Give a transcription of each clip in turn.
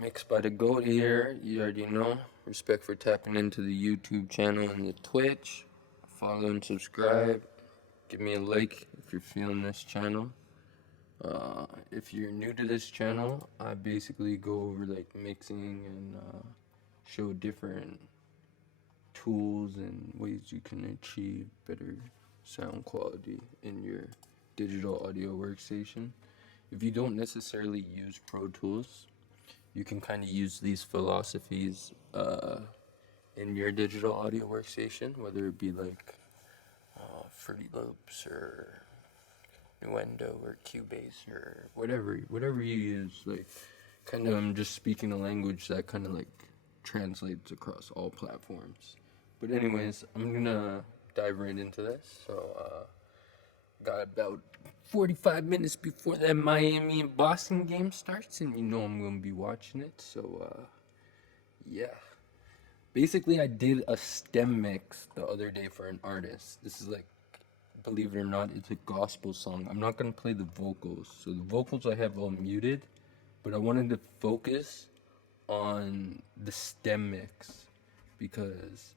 Mixed by the GOAT here. You already know. Respect for tapping into the YouTube channel and the Twitch. Follow and subscribe. Give me a like if you're feeling this channel. If you're new to this channel, I basically go over like mixing and show different tools and ways you can achieve better sound quality in your digital audio workstation. If you don't necessarily use Pro Tools, you can kind of use these philosophies in your digital audio workstation, whether it be like Fruity Loops or Nuendo or Cubase or whatever you use. Like, kind of, I'm just speaking a language that kind of like translates across all platforms. But anyways, I'm gonna dive right into this. So, got about 45 minutes before that Miami and Boston game starts, and you know I'm gonna be watching it. So, yeah. Basically, I did a stem mix the other day for an artist. This is like, believe it or not, it's a gospel song. I'm not gonna play the vocals. So the vocals I have all muted, but I wanted to focus on the stem mix because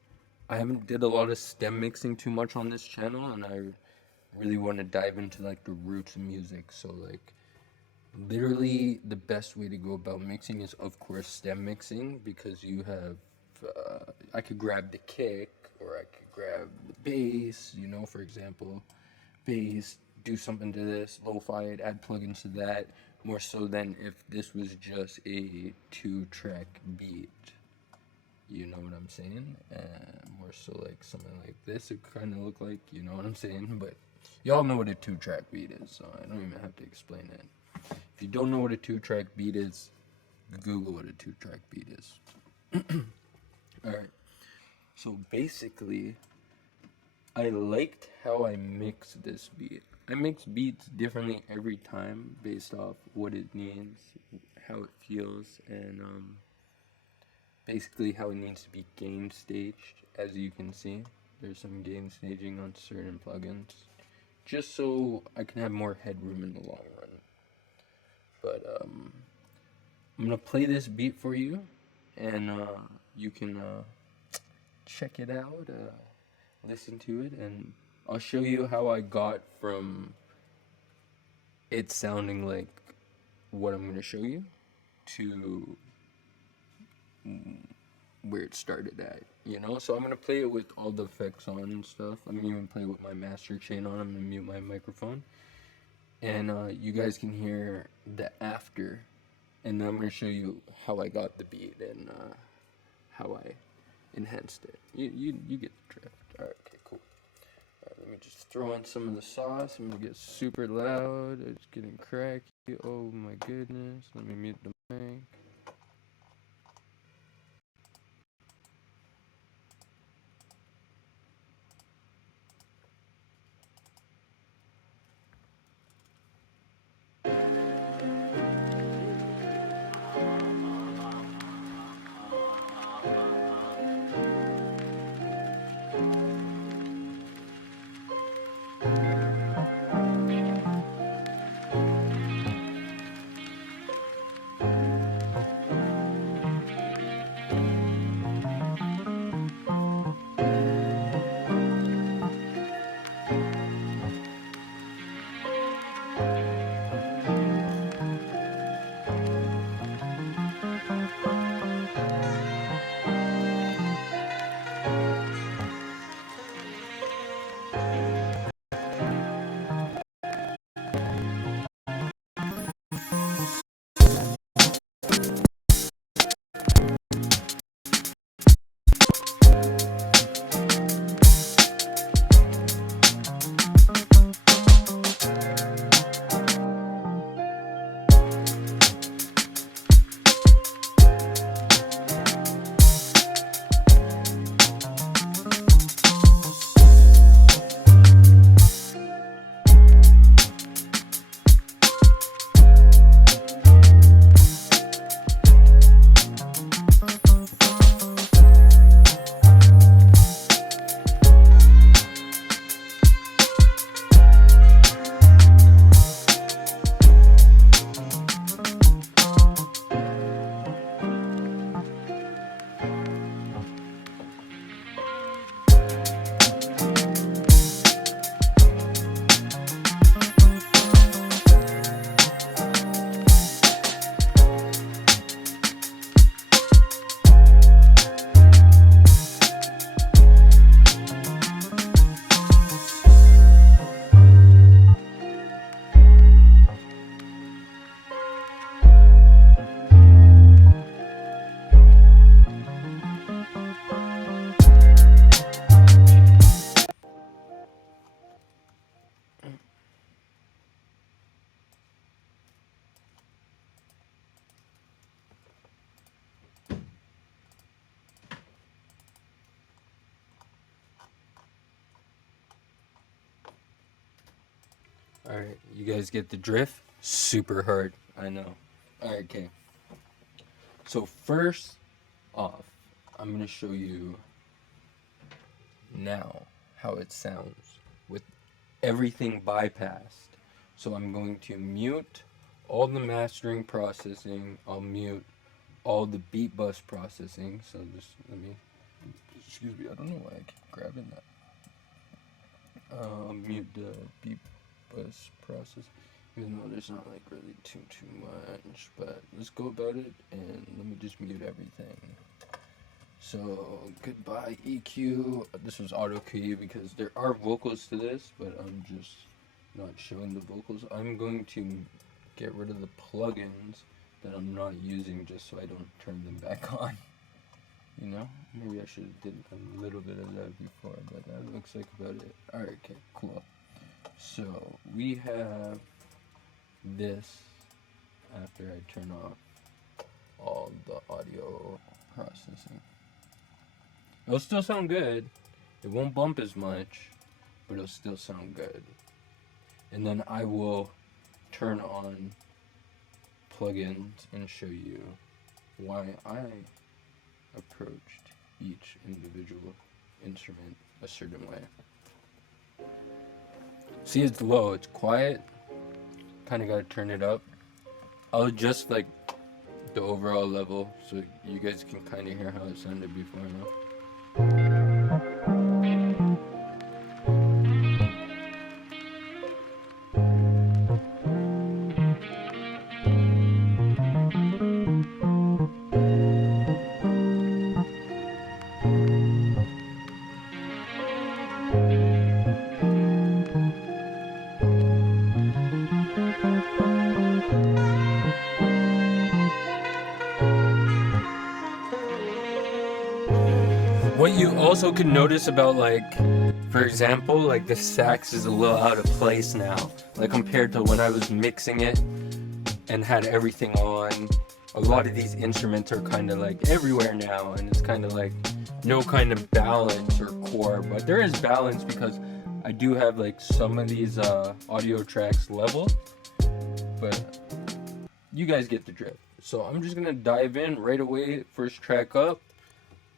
I haven't did a lot of stem mixing too much on this channel, and I really want to dive into like the roots of music. So like, literally the best way to go about mixing is of course stem mixing, because you have I could grab the kick or I could grab the bass, you know, for example, bass, do something to this, lo-fi it, add plugins to that, more so than if this was just a 2-track beat. You know what I'm saying? More so like something like this, it kind of look like, you know what I'm saying? But y'all know what a 2-track beat is, so I don't even have to explain it. If you don't know what a 2-track beat is, Google what a 2-track beat is. Alright, so basically, I liked how I mixed this beat. I mix beats differently every time based off what it needs, how it feels, and basically how it needs to be gain staged. As you can see, there's some gain staging on certain plugins, just so I can have more headroom in the long run. But I'm gonna play this beat for you, and you can check it out, listen to it, and I'll show you how I got from it sounding like what I'm gonna show you to where it started at, you know? So I'm gonna play it with all the effects on and stuff. I'm gonna even play with my master chain on. I'm gonna mute my microphone, and you guys can hear the after, and then I'm gonna show you how I got the beat and how I enhanced it. You get the drift. Alright, okay, cool. Alright, let me just throw in some of the sauce. I'm gonna get super loud. It's getting cracky. Oh my goodness. Let me mute the mic. Alright, you guys get the drift? Super hard, I know. Alright, okay. So first off, I'm going to show you now how it sounds with everything bypassed. So I'm going to mute all the mastering processing. I'll mute all the beat bus processing. So just let me, excuse me, I don't know why I keep grabbing that. I'll mute the beat bus process, even though there's not like really too much, but let's go about it, and let me just mute everything. So goodbye EQ. This was auto key because there are vocals to this, but I'm just not showing the vocals. I'm going to get rid of the plugins that I'm not using just so I don't turn them back on. You know, maybe I should have did a little bit of that before, but that looks like about it. Alright, okay, cool. So we have this after I turn off all the audio processing. It'll still sound good. It won't bump as much, but it'll still sound good. And then I will turn on plugins and show you why I approached each individual instrument a certain way. See, it's low, it's quiet. Kind of gotta turn it up. I'll adjust like the overall level so you guys can kind of hear how it sounded before now. What you also can notice about, like, for example, like the sax is a little out of place now, like compared to when I was mixing it and had everything on. A lot of these instruments are kind of like everywhere now, and it's kind of like no kind of balance or core, but there is balance because I do have like some of these audio tracks level, but you guys get the drift. So I'm just gonna dive in right away. First track up.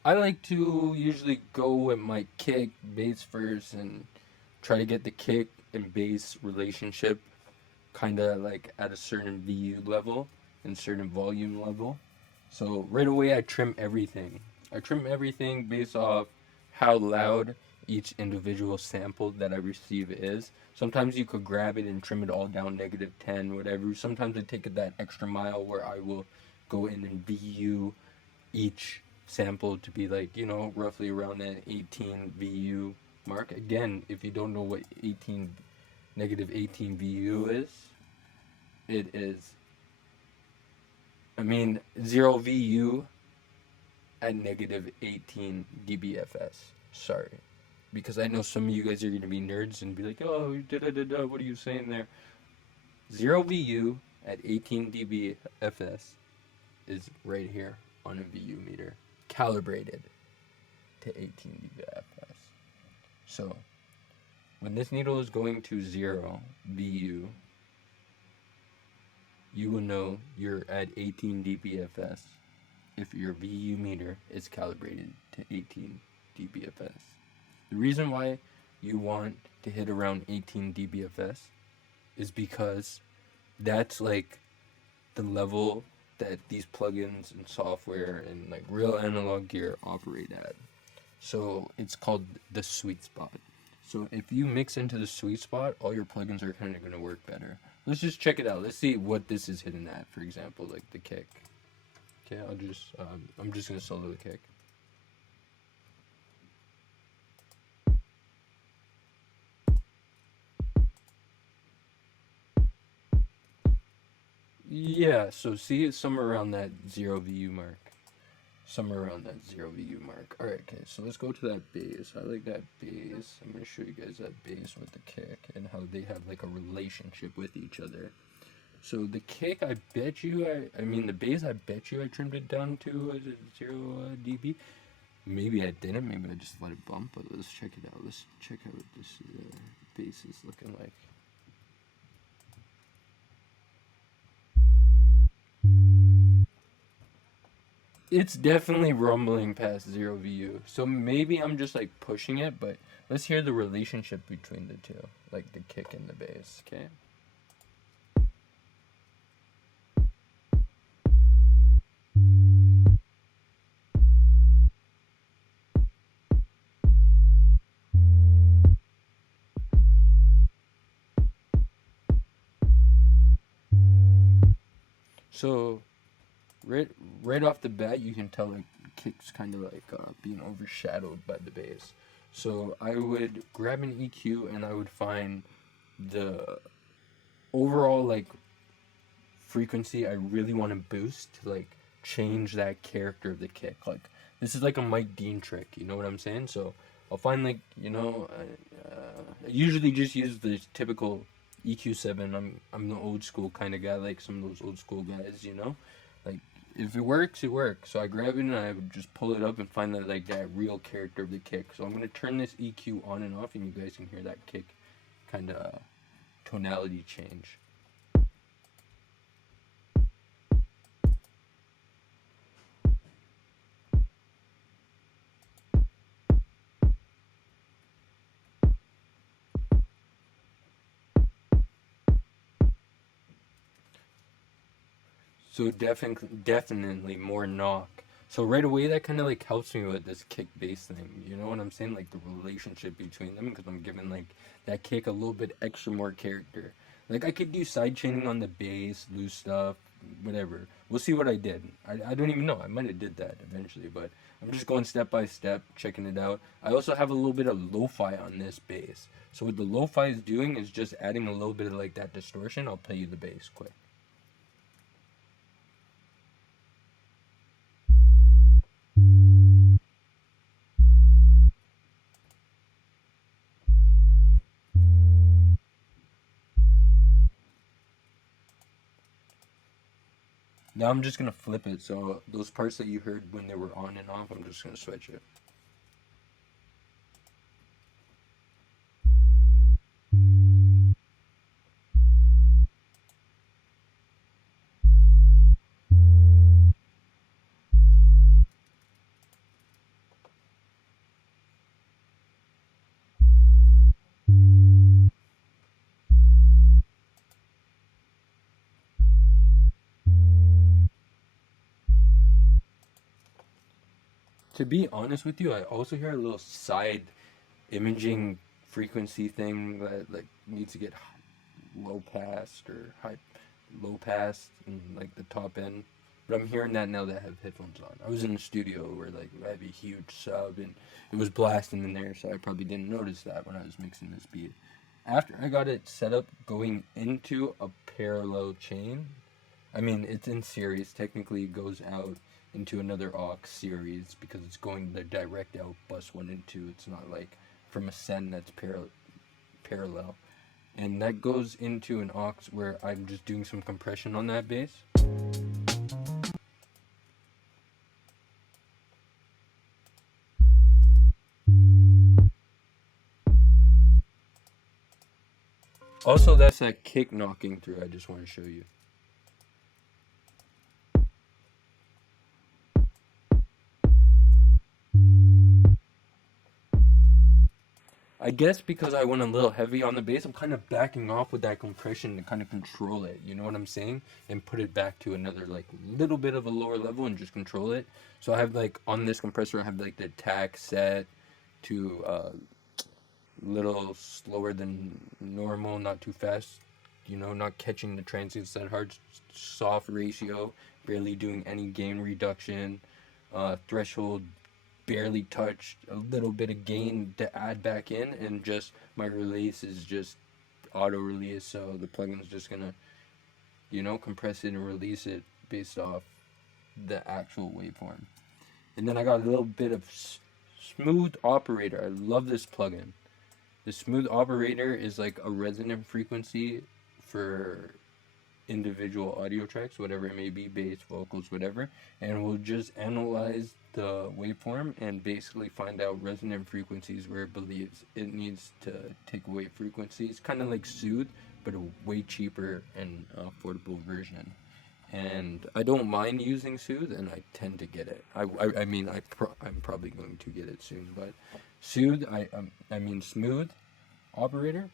I like to usually go with my kick, bass first, and try to get the kick and bass relationship kind of like at a certain VU level and certain volume level. So right away I trim everything. I trim everything based off how loud each individual sample that I receive is. Sometimes you could grab it and trim it all down -10, whatever. Sometimes I take it that extra mile where I will go in and VU each sample to be like, you know, roughly around that 18 VU mark. Again, if you don't know what -18 VU is, it is, I mean, 0 VU at -18 dBFS. Sorry. Because I know some of you guys are going to be nerds and be like, oh, da-da-da-da, what are you saying there? 0 VU at 18 dBFS is right here on a VU meter, calibrated to 18 dBFS. So when this needle is going to 0 VU, you will know you're at 18 dBFS if your VU meter is calibrated to 18 dBFS. The reason why you want to hit around 18 dBFS is because that's like the level that these plugins and software and like real analog gear operate at. So it's called the sweet spot. So if you mix into the sweet spot, all your plugins are kind of going to work better. Let's just check it out. Let's see what this is hitting at, for example, like the kick. Okay, I'm just going to solo the kick. Yeah, so see, it's somewhere around that 0 VU mark. Somewhere around that 0 VU mark. Alright, okay, so let's go to that bass. I like that bass. I'm going to show you guys that bass with the kick and how they have like a relationship with each other. So the kick, I bet you, I mean the bass, I bet you I trimmed it down to 0 dB. Maybe I didn't, maybe I just let it bump, but let's check it out. Let's check out what this bass is looking like. It's definitely rumbling past 0 VU. So maybe I'm just like pushing it, but let's hear the relationship between the two, like the kick and the bass. Okay. So right right off the bat, you can tell like kick's kind of like being overshadowed by the bass. So I would grab an EQ and I would find the overall like frequency I really want to boost to like change that character of the kick. Like this is like a Mike Dean trick, you know what I'm saying? So I'll find like I usually just use the typical EQ7. I'm the old school kind of guy, like some of those old school guys, you know. Like if it works, it works. So I grab it and I would just pull it up and find that like that real character of the kick. So I'm gonna turn this EQ on and off, and you guys can hear that kick kind of tonality change. So definitely more knock. So right away that kind of like helps me with this kick bass thing. You know what I'm saying? Like the relationship between them because I'm giving like that kick a little bit extra more character. Like I could do side chaining on the bass, loose stuff, whatever. We'll see what I did. I don't even know. I might have did that eventually, but I'm just going step by step, checking it out. I also have a little bit of lo-fi on this bass. So what the lo-fi is doing is just adding a little bit of like that distortion. I'll play you the bass quick. Now I'm just gonna flip it, so those parts that you heard when they were on and off, I'm just gonna switch it. To be honest with you, I also hear a little side imaging frequency thing that like needs to get low passed or high low passed and like the top end. But I'm hearing that now that I have headphones on. I was in the studio where like I have a huge sub and it was blasting in there, so I probably didn't notice that when I was mixing this beat. After I got it set up going into a parallel chain, I mean, it's in series. Technically, it goes out into another aux series because it's going the direct out bus 1 and 2. It's not like from a send that's parallel. And that goes into an aux where I'm just doing some compression on that bass. Also, that's that kick knocking through I just want to show you. I guess because I went a little heavy on the bass, I'm kind of backing off with that compression to kind of control it. You know what I'm saying? And put it back to another like little bit of a lower level and just control it. So I have like on this compressor, I have like the attack set to little slower than normal, not too fast. You know, not catching the transients that hard, soft ratio, barely doing any gain reduction, threshold barely touched, a little bit of gain to add back in, and just my release is just auto release. So the plugin's just gonna, compress it and release it based off the actual waveform. And then I got a little bit of smooth operator. I love this plugin. The smooth operator is like a resonant frequency for individual audio tracks, whatever it may be, bass, vocals, whatever, and we'll just analyze the waveform and basically find out resonant frequencies where it believes it needs to take away frequencies. Kind of like Soothe, but a way cheaper and affordable version. and I don't mind using Soothe, and I tend to get it. I mean, I'm probably going to get it soon, but Soothe, I mean Smooth Operator.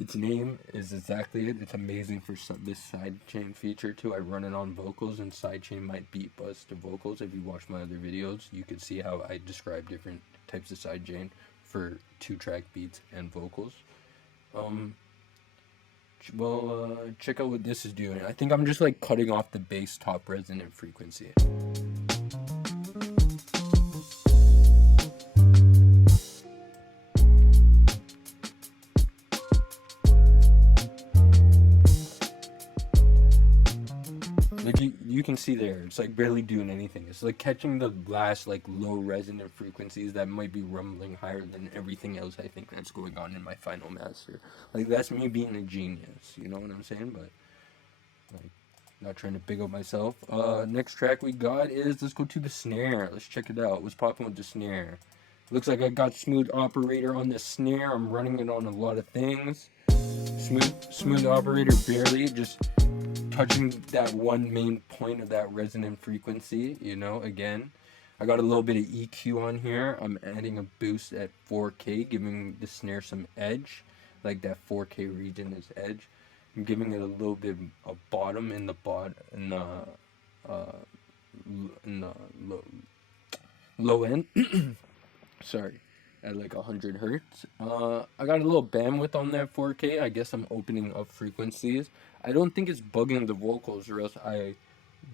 Its name is exactly it. It's amazing for this sidechain feature too. I run it on vocals, and sidechain might beat buzz to vocals. If you watch my other videos, you can see how I describe different types of sidechain for 2-track beats and vocals. Check out what this is doing. I think I'm just like cutting off the bass top resonant frequency. Like you can see there, it's like barely doing anything. It's like catching the last like low resonant frequencies that might be rumbling higher than everything else I think that's going on in my final master. Like that's me being a genius, you know what I'm saying? But like not trying to big up myself. Next track we got is, let's go to the snare. Let's check it out. What's popping with the snare? Looks like I got Smooth Operator on the snare. I'm running it on a lot of things. Smooth Operator barely, just touching that one main point of that resonant frequency, you know, again. I got a little bit of EQ on here. I'm adding a boost at 4K, giving the snare some edge, like that 4K region is edge. I'm giving it a little bit of bottom in the low end. Sorry, at like 100 hertz. I got a little bandwidth on that 4K. I guess I'm opening up frequencies. I don't think it's bugging the vocals, or else I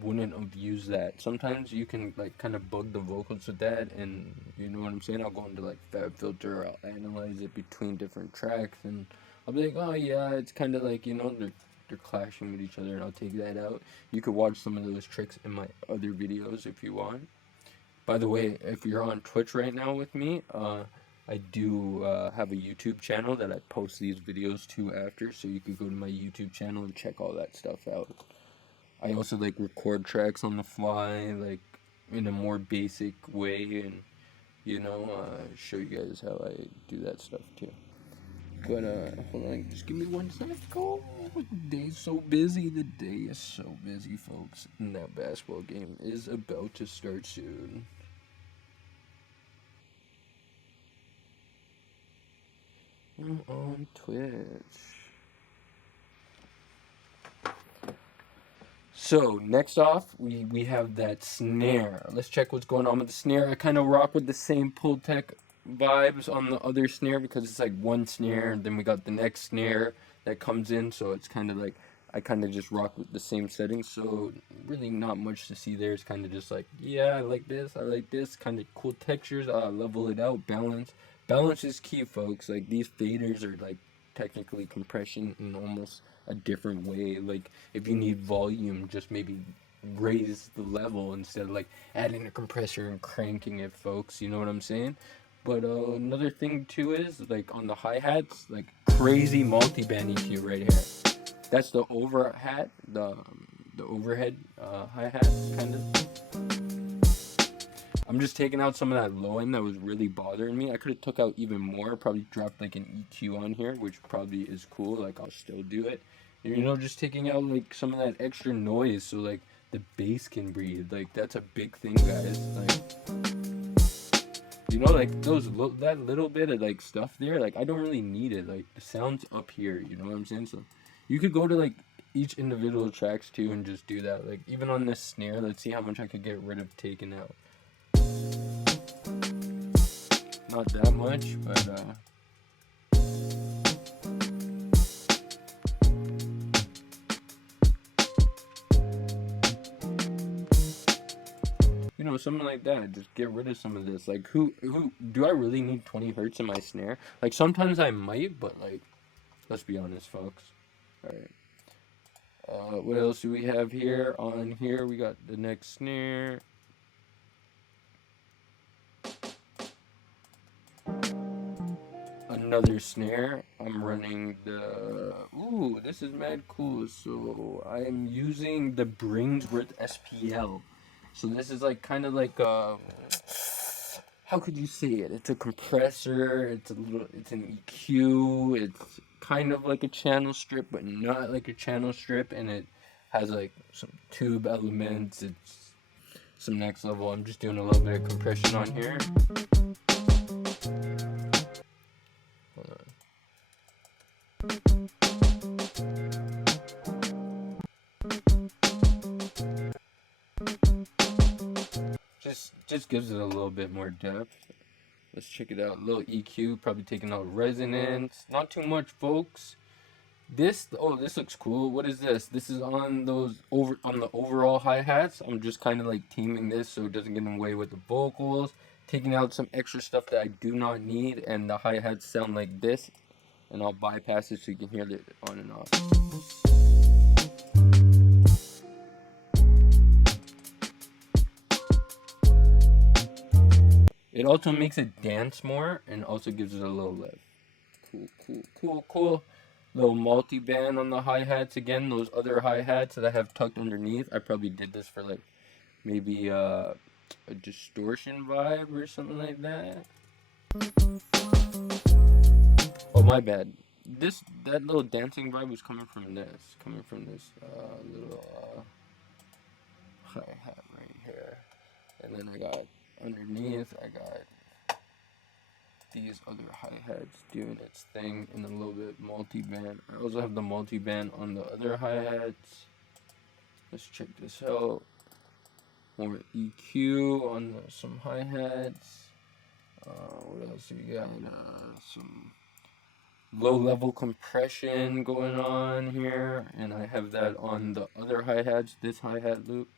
wouldn't have used that. Sometimes you can like kind of bug the vocals with that, and you know what I'm saying? I'll go into like FabFilter, I'll analyze it between different tracks, and I'll be like, oh yeah, it's kind of like, you know, they're clashing with each other, and I'll take that out. You could watch some of those tricks in my other videos if you want. By the way, if you're on Twitch right now with me, I do have a YouTube channel that I post these videos to after, so you could go to my YouTube channel and check all that stuff out. I also like record tracks on the fly, like in a more basic way, and you know, show you guys how I do that stuff too. But hold on, just give me 1 second. Oh, the day's so busy. The day is so busy, folks. And that basketball game is about to start soon. I'm on Twitch. So next off, we have that snare. Let's check what's going on with the snare. I kind of rock with the same Pultec vibes on the other snare, because it's like one snare, and then we got the next snare that comes in. So it's kind of like I kind of just rock with the same settings. So really not much to see there. It's kind of just like, yeah, I like this, kind of cool textures. Level it out, balance. Balance is key, folks. Like these faders are like technically compression in almost a different way. Like if you need volume, just maybe raise the level instead of like adding a compressor and cranking it, folks. You know what I'm saying? But another thing too is like on the hi-hats, like crazy multi-band EQ right here. That's the overhead hi-hat kind of. I'm just taking out some of that low end that was really bothering me. I could have took out even more, probably dropped like an EQ on here, which probably is cool. Like I'll still do it. And, you know, just taking out like some of that extra noise so like the bass can breathe. Like that's a big thing, guys. Like, you know, like that little bit of like stuff there, like I don't really need it. Like the sound's up here, you know what I'm saying? So you could go to like each individual tracks too and just do that. Like even on this snare, let's see how much I could get rid of taking out. Not that much, but you know, something like that. Just get rid of some of this. Like who do I really need 20 hertz in my snare? Like sometimes I might, but like let's be honest, folks. All right. What else do we have here? On here we got the next snare. Another snare. I'm running the, ooh, this is mad cool. So I am using the Bringsworth SPL. So this is like kind of like how could you say it? It's a compressor, it's an EQ, it's kind of like a channel strip, but not like a channel strip, and it Has like some tube elements. It's some next level. I'm just doing a little bit of compression on here. Hold on. Just gives it a little bit more depth. Let's check it out. A little EQ, probably taking out resonance. Not too much, folks. This looks cool. What is this? This is on the overall hi-hats. I'm just kind of like teaming this so it doesn't get in the way with the vocals. Taking out some extra stuff that I do not need, and the hi-hats sound like this. And I'll bypass it so you can hear it on and off. It also makes it dance more and also gives it a little lift. Cool. Little multi-band on the hi-hats again. Those other hi-hats that I have tucked underneath. I probably did this for like maybe a distortion vibe or something like that. Oh, my bad. That little dancing vibe was coming from this. Little hi-hat right here. And then I got underneath, I got these other hi-hats doing its thing in a little bit multi-band. I also have the multi-band on the other hi-hats. Let's check this out. More EQ on some hi-hats. What else do we got? Some low-level compression going on here. And I have that on the other hi-hats, this hi-hat loop.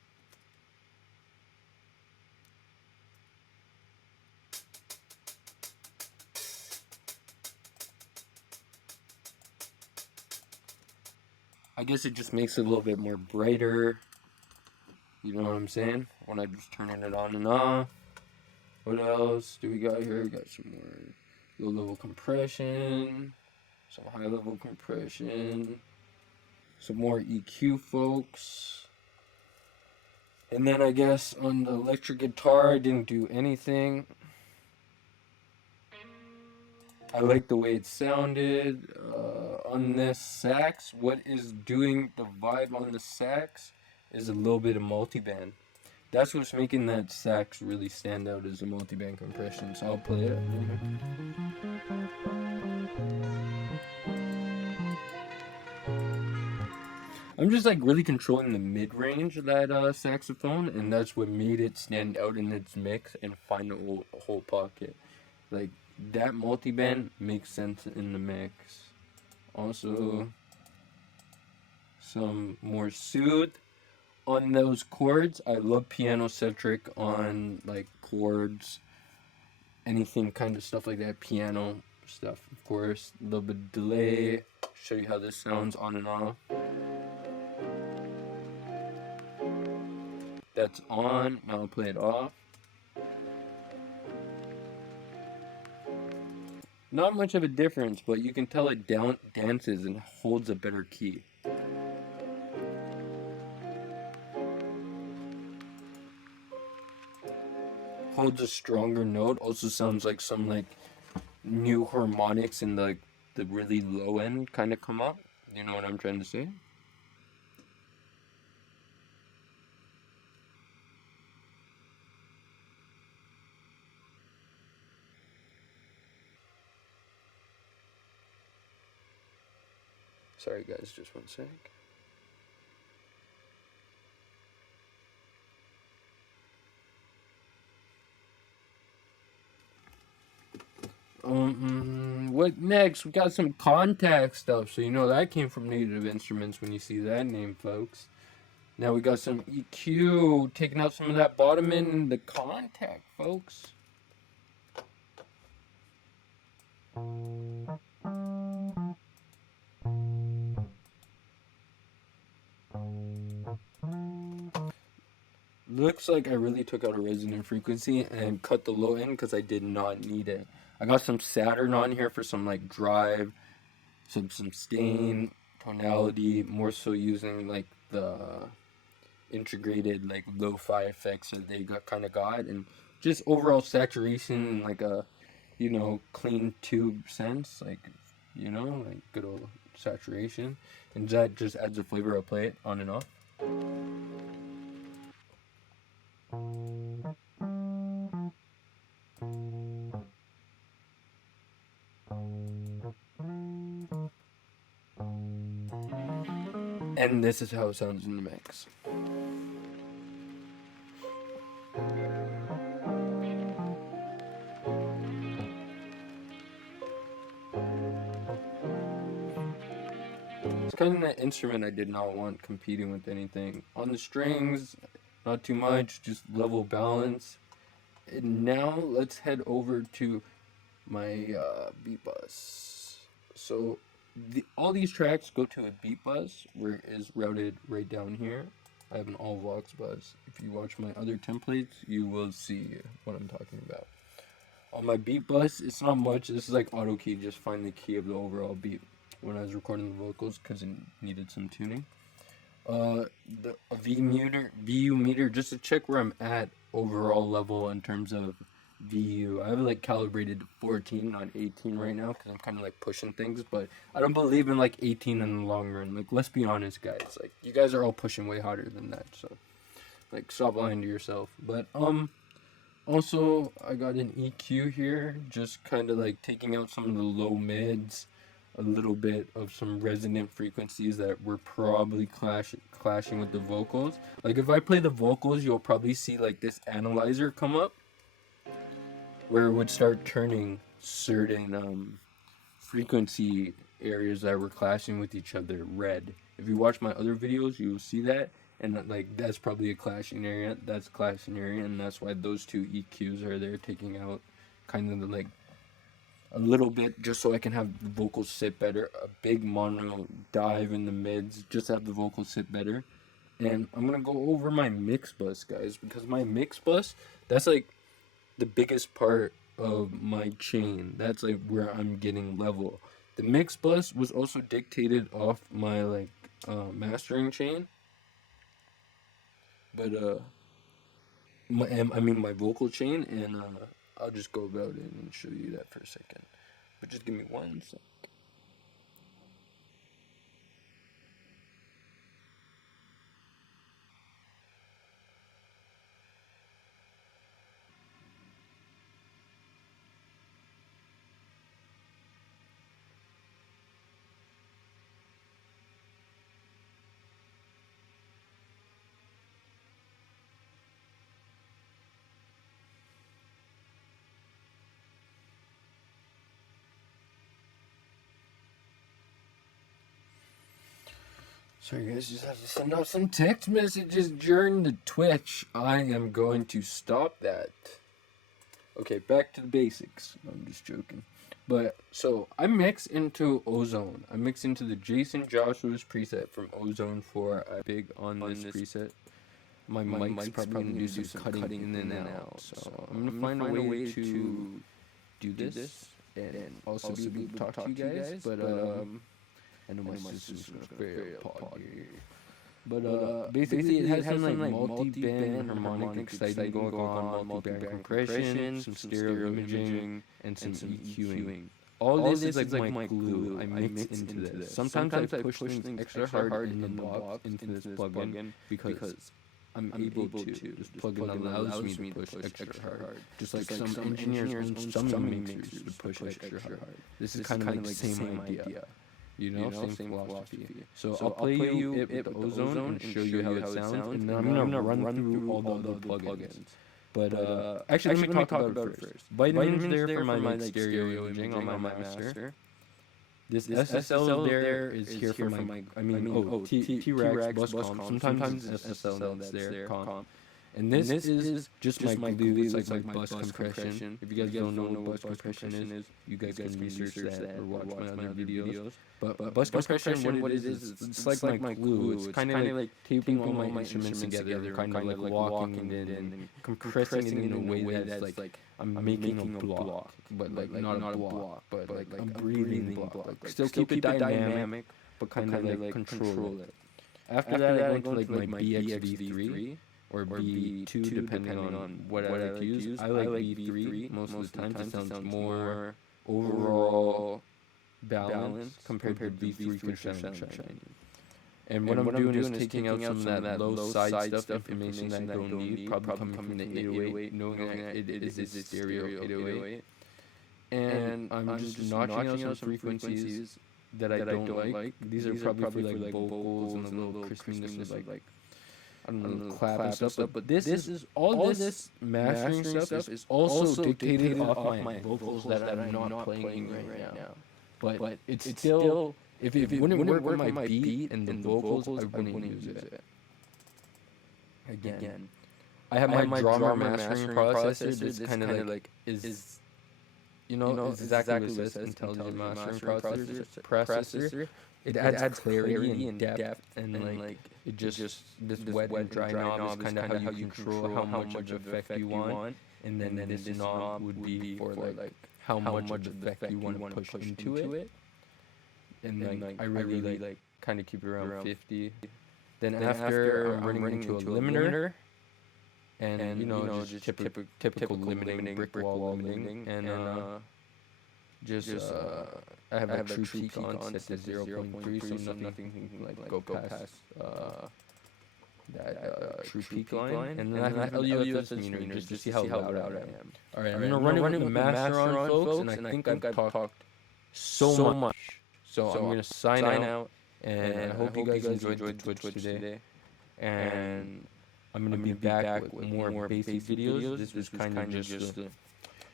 I guess it just makes it a little bit more brighter. You know what I'm saying? When I just turning it on and off. What else do we got here? We got some more low-level compression. Some high-level compression. Some more EQ, folks. And then I guess on the electric guitar, I didn't do anything. I like the way it sounded. On this sax, what is doing the vibe on the sax is a little bit of multiband. That's what's making that sax really stand out, is the multiband compression. So I'll play it. I'm just like really controlling the mid-range of that saxophone, and that's what made it stand out in its mix and find a whole pocket. Like, that multiband makes sense in the mix. Also, some more soothe on those chords. I love piano-centric on like chords, anything kind of stuff like that. Piano stuff, of course. A little bit of delay. Show you how this sounds on and off. That's on. Now I'll play it off. Not much of a difference, but you can tell it dances and holds a better key. Holds a stronger note. Also sounds like some like new harmonics in the really low end kind of come up. You know what I'm trying to say? Sorry guys, just one sec. What next? We got some contact stuff, so you know that came from Native Instruments when you see that name, folks. Now we got some EQ, taking out some of that bottom end in the contact, folks. Looks like I really took out a resonant frequency and cut the low end because I did not need it. I got some Saturn on here for some like drive, some sustain, tonality, more so using like the integrated like lo-fi effects that they kind of got, and just overall saturation and like a, you know, clean tube sense, like, you know, like good old saturation, and that just adds a flavor. I'll play it on and off. And this is how it sounds in the mix. It's kind of an instrument I did not want competing with anything. On the strings, not too much, just level balance. And now let's head over to my beat bus. So all these tracks go to a beat bus where it is routed right down here. I have an all Vox bus. If you watch my other templates, you will see what I'm talking about. On my beat bus, it's not much. This is like auto key, just find the key of the overall beat when I was recording the vocals because it needed some tuning. The VU meter, just to check where I'm at overall level in terms of VU. I have it like calibrated to 14, not 18 right now because I'm kind of like pushing things, but I don't believe in like 18 in the long run. Like, let's be honest, guys. Like, you guys are all pushing way harder than that, so like stop lying to yourself. But also I got an EQ here, just kind of like taking out some of the low mids, a little bit of some resonant frequencies that were probably clashing with the vocals. Like if I play the vocals, you'll probably see like this analyzer come up where it would start turning certain frequency areas that were clashing with each other red. If you watch my other videos, you will see that, and like that's probably a clashing area, that's a clashing area, and that's why those two EQs are there, taking out kind of the, like a little bit just so I can have the vocals sit better. A big mono dive in the mids, just have the vocals sit better. And I'm gonna go over my mix bus, guys, because my mix bus, that's like the biggest part of my chain. That's like where I'm getting level. The mix bus was also dictated off my like mastering chain, but my vocal chain, and I'll just go about it and show you that for a second. But just give me 1 sec. Sorry guys, just have to send out some text messages during the Twitch. I am going to stop that. Okay, back to the basics. I'm just joking. But, so, I mix into Ozone. I mix into the Jason Joshua's preset from Ozone 4. I'm big on this preset. My mic's probably going to do some cutting in and out. So, I'm going to find a way to do this and also be able to talk to you guys. But, I know my sister's going to fail pod here. But basically it has some like multi-band harmonic exciting going on, multi-band compression, some stereo imaging, and some EQing. All this is like my glue. I mix into this. Sometimes I push things extra hard in the box into this plugin because I'm able to. This plugin allows me to push extra hard. Just like some engineers own some mixers would push extra hard. This is kind of like the same idea. You know, same philosophy. So I'll play you it with the Ozone and show you how it sounds, and then I'm gonna run through all the other plugins. But actually, let me talk about it first. Vitamin's there for my like stereo imaging on my master. This SSL there is here for my, T-Rex bus comp. Sometimes SSL that's there, comp. And this is just my glue. It's like my bus compression. If you guys don't know what bus compression is, you guys can research that or watch my other videos. But bus compression, what it is, it's like my glue. It's kind of like taping all my instruments together, kind of like locking it in and compressing it in a way that's like I'm making a block, but like not a block, but like a breathing block. Like still keep it dynamic, but kind of like control it. After that, I go into like my BXV3 or B2 depending on what I like to use. I like B3 most of the time. It sounds more overall balanced compared to B3 can sound shiny. And what I'm doing is taking out some of that low side stuff, information that I don't need, probably coming from the 808, knowing that it is a stereo 808. And I'm just notching out some frequencies that I don't like. These are probably for like vocals and a little crispiness of like I don't know, clap and stuff. But this is all this mastering stuff is also dictated off my vocals that I'm not playing right now. But it's still, if it wouldn't work with my beat and the vocals, I wouldn't use it. Again, I have my drummer mastering processor that's kind of like is it's exactly what it says, intelligent mastering processor. It adds clarity and depth, and like it just this wet and dry knob is kind of how you control how much of effect you want, and then this knob would be for like how much of effect you want to push into it. And like I really like kind of keep it around 50. Then after I'm running into a limiter, and just typical limiting, brick wall limiting, and I have a true peak on set to 0.3, so nothing can like go past that true peak line. And then I have LUFS meter just to see how loud I am. Alright, I'm gonna run it with the master on, folks, and I think I've talked so much. So I'm gonna sign out, and I hope you guys enjoyed the Twitch today. And I'm gonna be back with more basic videos. This was kind of just to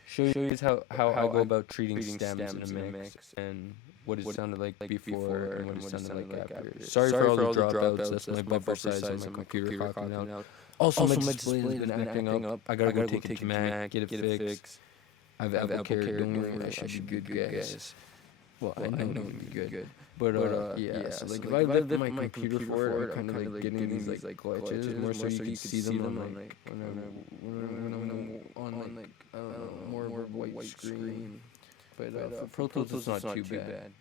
show you guys how I go about treating stems in a mix, and what it sounded like before and what it sounded like after. Sorry for all the dropouts. That's my buffer size on my computer clocking out. Also, my display has been acting up. I gotta go take it to Mac, get it fixed. I have Apple Care. Don't worry, I should be good, guys. Well, I know it'll be good. But yeah, so like if I lift my computer for it, I'm kind of like getting these like glitches, more so you can see them on like on like more of a white screen. But for Pro Tools, it's not too bad.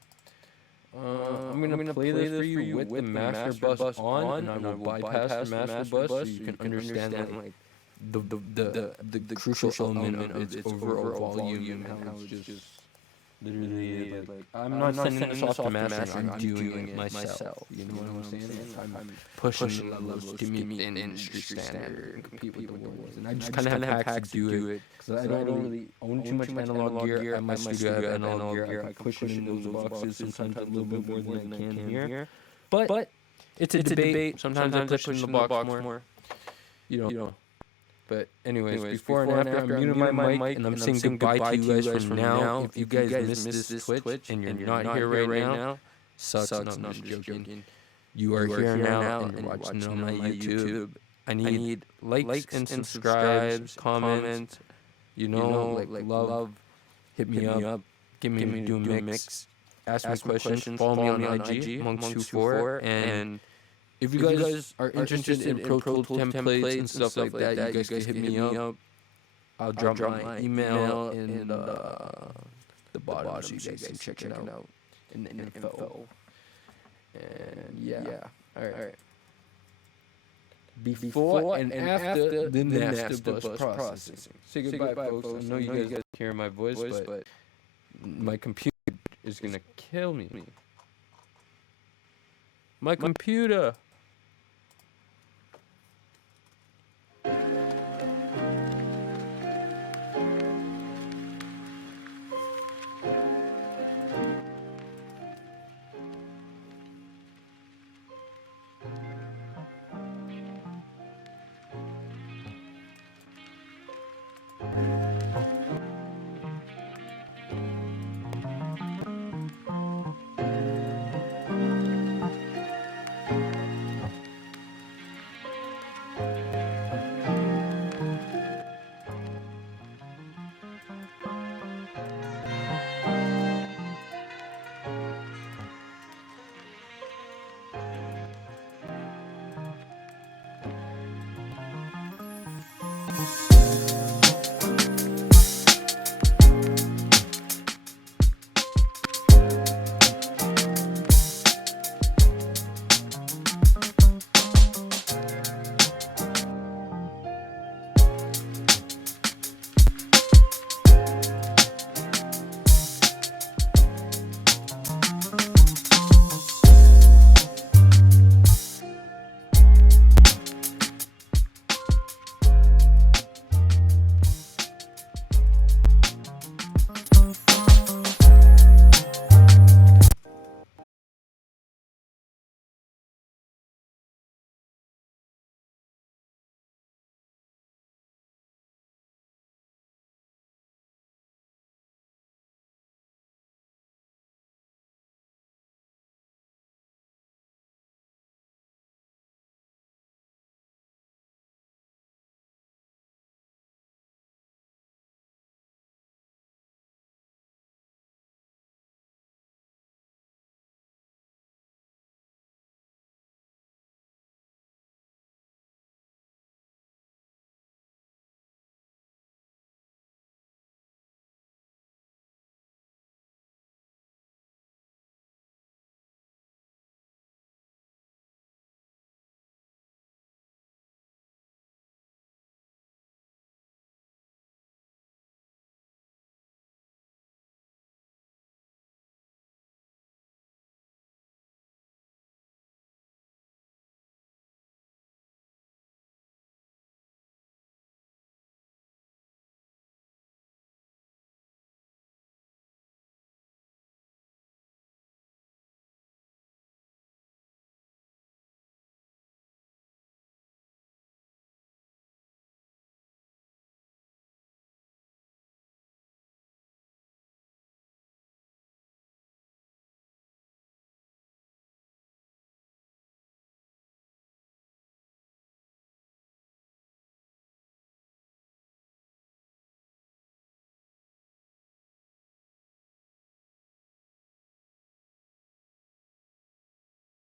I'm gonna play this for you with the master bus on, and I will bypass the master bus so you can understand like the crucial element of its overall volume and how it's just literally like I'm not sending this off to mastering. I'm doing it myself. You know what I'm saying? I'm pushing the levels to meet an industry standard and compete with the world. And I just kind of have hacks to do it because I don't really own too much analog gear. At my studio, I have analog gear. I push it in those boxes sometimes a little bit more than I can here. But it's a debate. Sometimes I push in the box more. You know. But anyways, before and after, I'm muting my mic, and I'm saying goodbye to you guys from now. If you guys missed this Twitch, and you're not here right now, sucks, no, I'm just joking. You are here now, and you're watching it on my YouTube. I need likes and subscribes, comments, like love, hit me up, give me a do mix, ask me questions, follow me on IG, Monks24, and if you guys are interested in Pro Tools templates and stuff like that, you guys can hit me up. I'll drop my email in the bottom so you guys can check it out in the info. And yeah. Alright. Before and after the master bus processing. Say goodbye, folks. I know you guys hear my voice, but my computer is gonna kill me. My computer!